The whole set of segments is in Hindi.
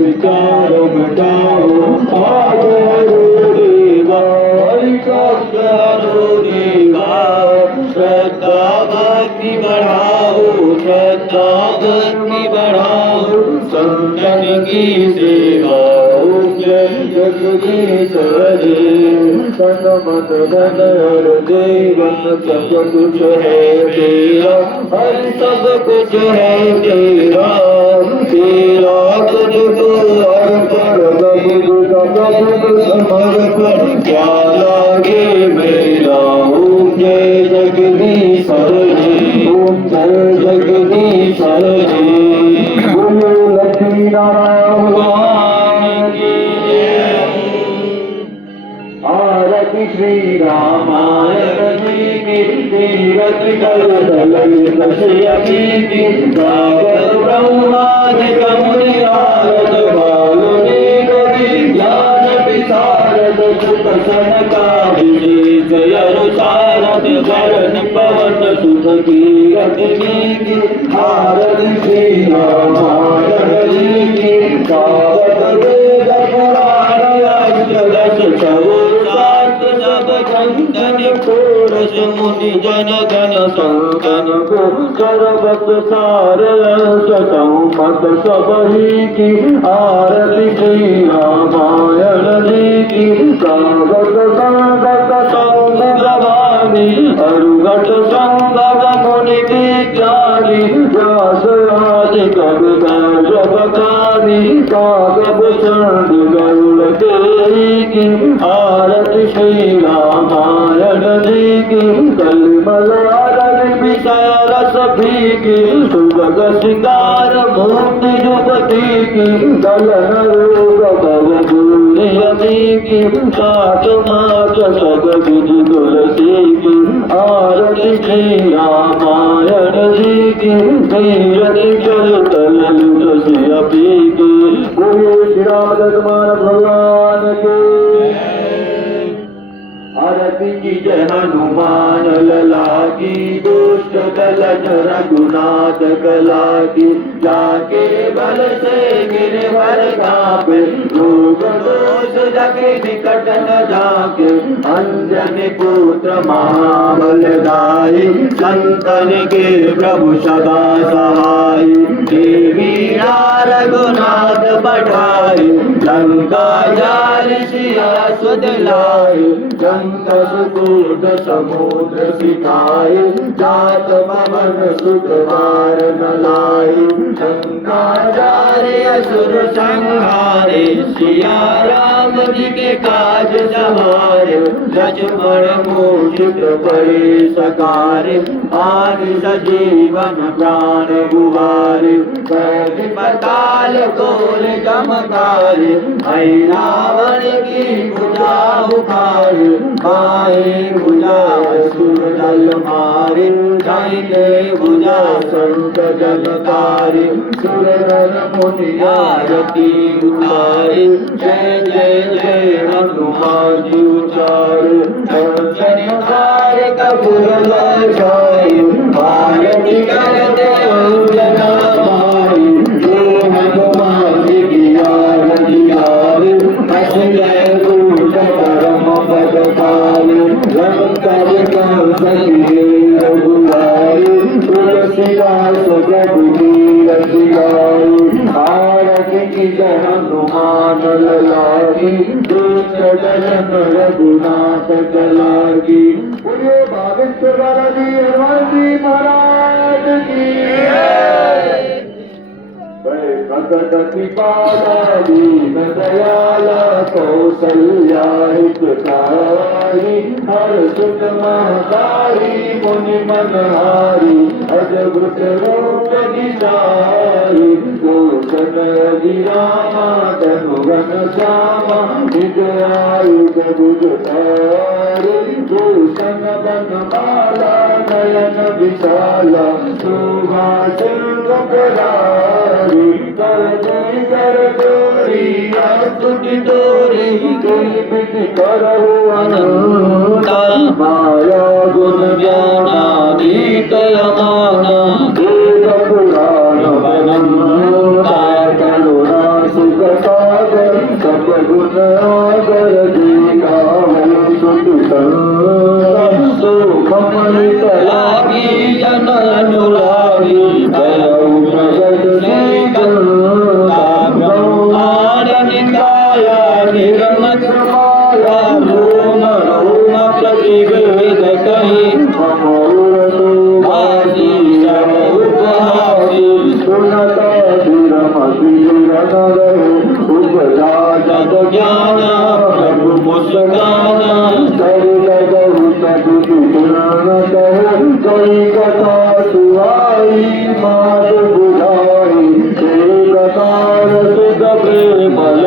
विचार मिटाओ आगे देवा की सेवा जय जगदीश हरे तन मन धन और जीवन सब कुछ है तेरा हर सब कुछ है तेरा तेरा तुझको अर्पण प्रभु समर्पण क्या लागे मेरा ओम जय जगदीश हरे ओम जय जगदीश हरे बोलो लक्ष्मी नारायण भगवान की आरती श्री रामायण जी की तीरथ ललित श्री की गागर ब्रह्मादिक मुनि नारद बालुनी कवि ज्ञान विशारद सुख सनकादिक जय सारद वरण पवन सुख कीरति की आरती श्री रामायण जी की गागर वेद पुराण अष्टदश चौसात सब चंदन कोरस मुनि जन गण संतन को सर्वत सार संमत सबही की आरती श्री रामायण जी की कागत संगत संग भवानी अरुगट संगत मुनि विज्ञानी व्यास आदि कवि बखानी कागत संग गरुड़ देवी की आरती श्री रामायण जी की कलमल विषय रस भी की सुभग सिंगार मूर्ति युवती की दलन रोग भवभूति की सात मात सब विधि तुलसी की आरती श्री रामायण जी की तीरथ चल ललित श्री की बोलो श्री राम भगवान के आरती की जय हनुमान लला की दुष्ट दलन रघुनाथ कला की जाके बल से गिरवर कापे रोग दोष जगे निकट न जाके अंजनी पुत्र महाबलदाई संतन के प्रभु सदा सहाय देवी रघुनाथ बढ़ाई लंका जाल सिया सुध लाई संकट समुद्र सिखाए जात पवन सुत वार न लाए शंकराचार्य असुर संहारे सिया राम जी के काज सवारे लक्ष्मण मूषिक परे सकारे आदि सजीवन प्राण गुहारे कैद पताल कोल चमकारे रावण की पूजा उखारे माए भुजा सुर जल मारे जाइने भुजा संत जल तारे सुर नर मुनि आरती उतारे जय जय जय हनुमान जी उचारे अर्चन कार्य कपूर जाए आरती करते अंजना मारी जो हनुमान जी की आरती गावे हस जय दूत परम पद पावे रंकर कंसलिए रघुराई तुलसीदास जगदीश गाई आरती की जय हनुमान लला की दुष्ट दलन रघुनाथ कला की बोलिए भागेश्वर जी हनुमान जी महाराज की भगत पाला दीन दयाला कौसल्या हितकारी हर सुत महतारी मुनि मनहारी अजभुत रूप दिशारी गोचन रामा धनुगन श्यामा विजयायुध भुजधारी भूषण बनमाला नयन विशाला शोभा सिंह करारी कर डोरी तुझी डोरी गई बिट करहु अनंता माया गुण ज्ञानादीत यमाना एक पुराण बनंता करुणा सुख सागर सब गुण आगर दीका सुख सुखमलित लागी जन अनुरागी प्रगट श्री सभी वेद कही आदि सब उपहासी सुनता धीरमति उपजा जग ज्ञान प्रभु मुस्काना कई कथा सुहाई मात बुझाई एक तार सुख प्रेमल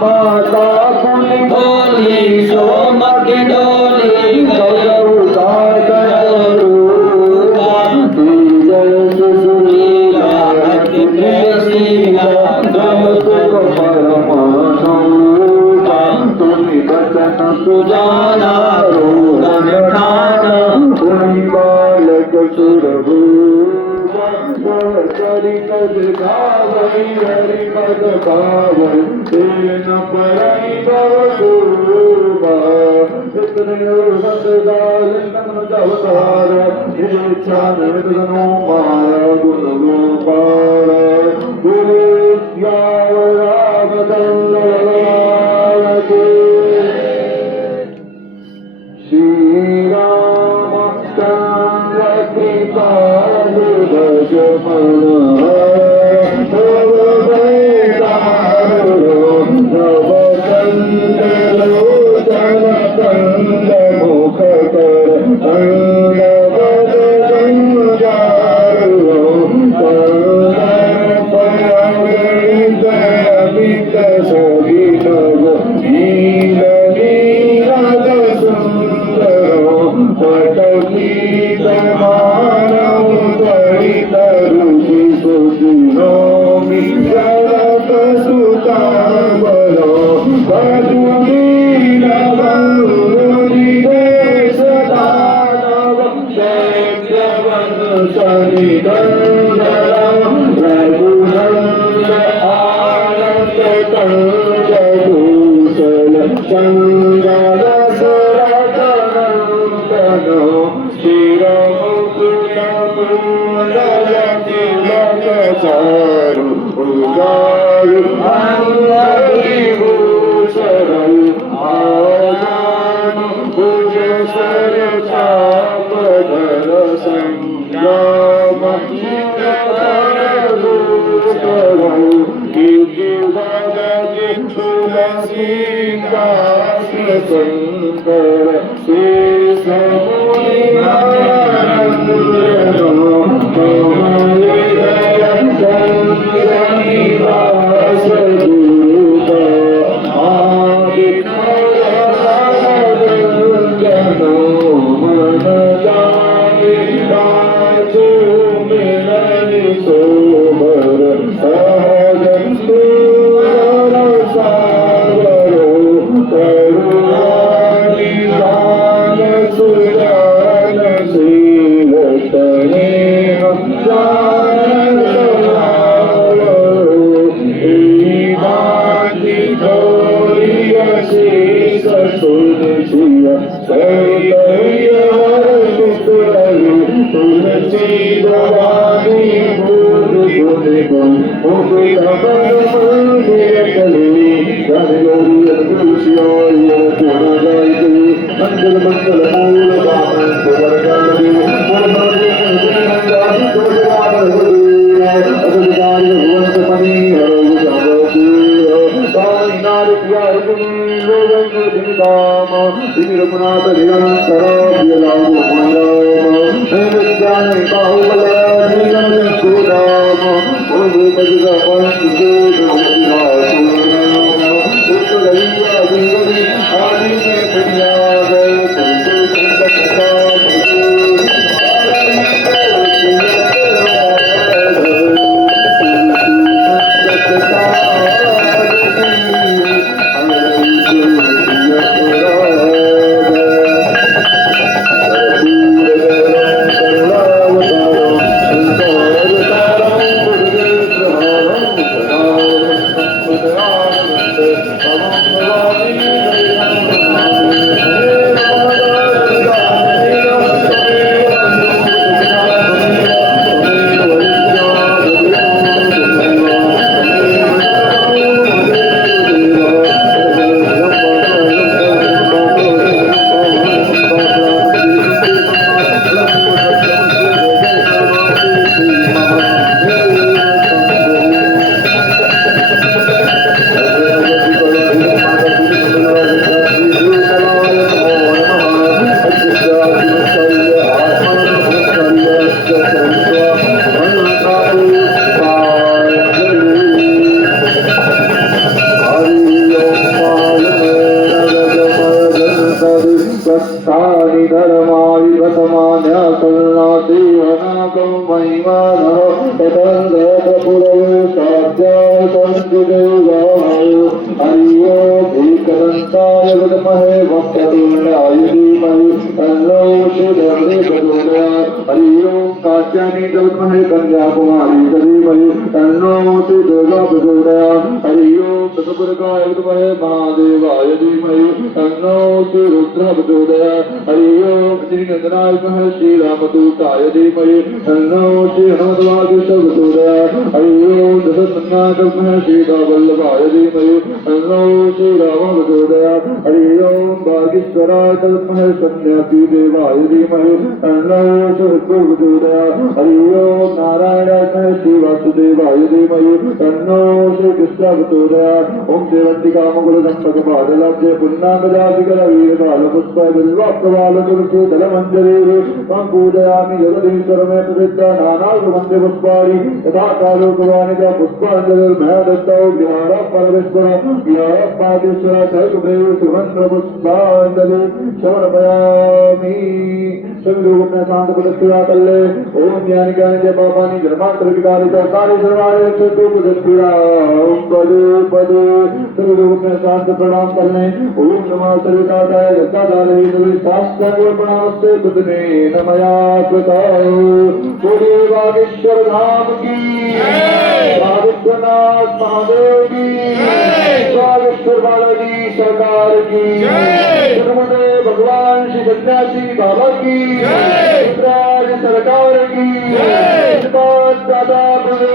माता पुनि बोली सो मत डोली गौरवता करूपा जय सुशीला अति प्रेसीला गम सुख परमानुपा तुमि बचन सुजाना रोदन ठाना तुमि बालक सुरभूपा चरित दिखावै हरि पद पावै तेन परई भवसूबा इतने सतदार अवतार इच्छा निधनो माया गुण गोपाल गुरु याव रामचंद्र के श्री रामचंद्र कृपालु भजमन विद्महे वक्रतुण्डाय धीमहि तन्नो श्रीधन्वन्तरि प्रचोदयात्। हरि ओम कात्यायनी च विद्महे कन्याकुमारी च धीमहि तन्नो श्रीदुर्गा प्रचोदयात्। हरि ओम दशपुरकाय विद्महे महादेवाय धीमहि तन्नो श्रीरुद्रः प्रचोदयात्। हरि ओम श्रीनन्दनाय विद्महे श्रीरामदूताय धीमहि तन्नो श्रीहनुमद्वागीशः प्रचोदयात्। हरि ओम दशसन्नाय विद्महे सीतावल्लभाय धीमहि तन्नो श्रीरामः प्रचोदयात्। हरि ओम भागीश्वराय विद्महे सन्यासी देवाय धीमहि तन्नो श्रीरुद्रः प्रचोदयात्। हरि ओम नारायणाय विद्महे श्रीवासुदेवाय धीमहि तन्नो श्रीकृष्णः प्रचोदयात्। ओम देवन्तिकामकुलदम्पकपादलाब्जे पुण्णाङ्गजातिकरवीरकालपुष्पै बिल्वाप्रवालतुलसीदलमञ्जरीः त्वं पूजयामि जगदीश्वरमे प्रसिद्धा नानागुणवन्दे पुष्पाणि यथा कालोकवाणि च पुष्पाञ्जलिर्मया दत्तौ विहारः परमेश्वर विहारः पादेश्वर सर्वदेव सुमन्त्रपुष्पाञ्जलि समर्पयामि। सभी लोग अपने शांत प्रतिष्ठा कर ले। ओम ज्ञानी ज्ञानी जय पापानि धर्मांतर विकारी चौकारी सर्वाणि रक्षतु प्रतिष्ठा ओम पदे पदे। सभी लोग अपने शांत प्रणाम कर ले। ओम नमः सर्वकाताय जगदाधारे सभी शास्त्र प्रणामस्ते बुद्धने नमया कृताय। बोले बागेश्वर धाम की बागेश्वरनाथ महादेव की बागेश्वर बालाजी सरकार की नर्मदे भगवान श्री सन्यासी बाबा की रुद्राज सरकार की श्रीपाद दादा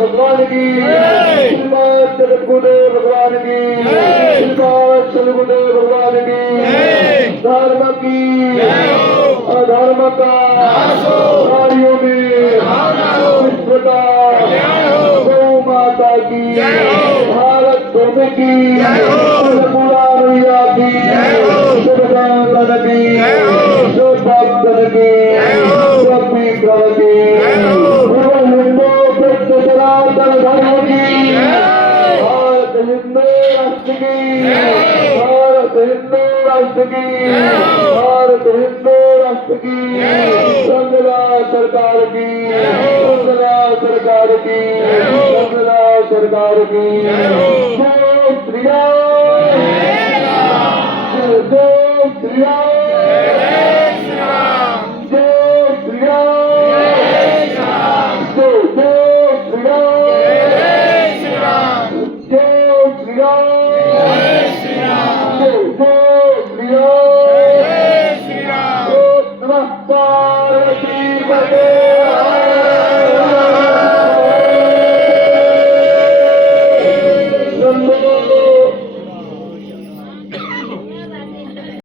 भगवान की श्रीपाद जगतगुरुदेव भगवान की श्रीपाद सदगुरुदेव भगवान की धर्म की अधर्म का कार्यों में विश्व का गौ माता की भारत धर्म की पूरा मैया की शुभकामना की शुभभक्तन की शुभविक्रम की पूर्ण हिंदू सत्य सनातन धर्म की भारत हिंदू राष्ट्र की भारत हिंदू राष्ट्र की भारत हिंदू राष्ट्र की संगला सरकार की संगला सरकार की संगला सरकार की जय श्री राम जय श्री राम जय श्री राम जय श्री राम जय श्री राम नमः पार्वती पते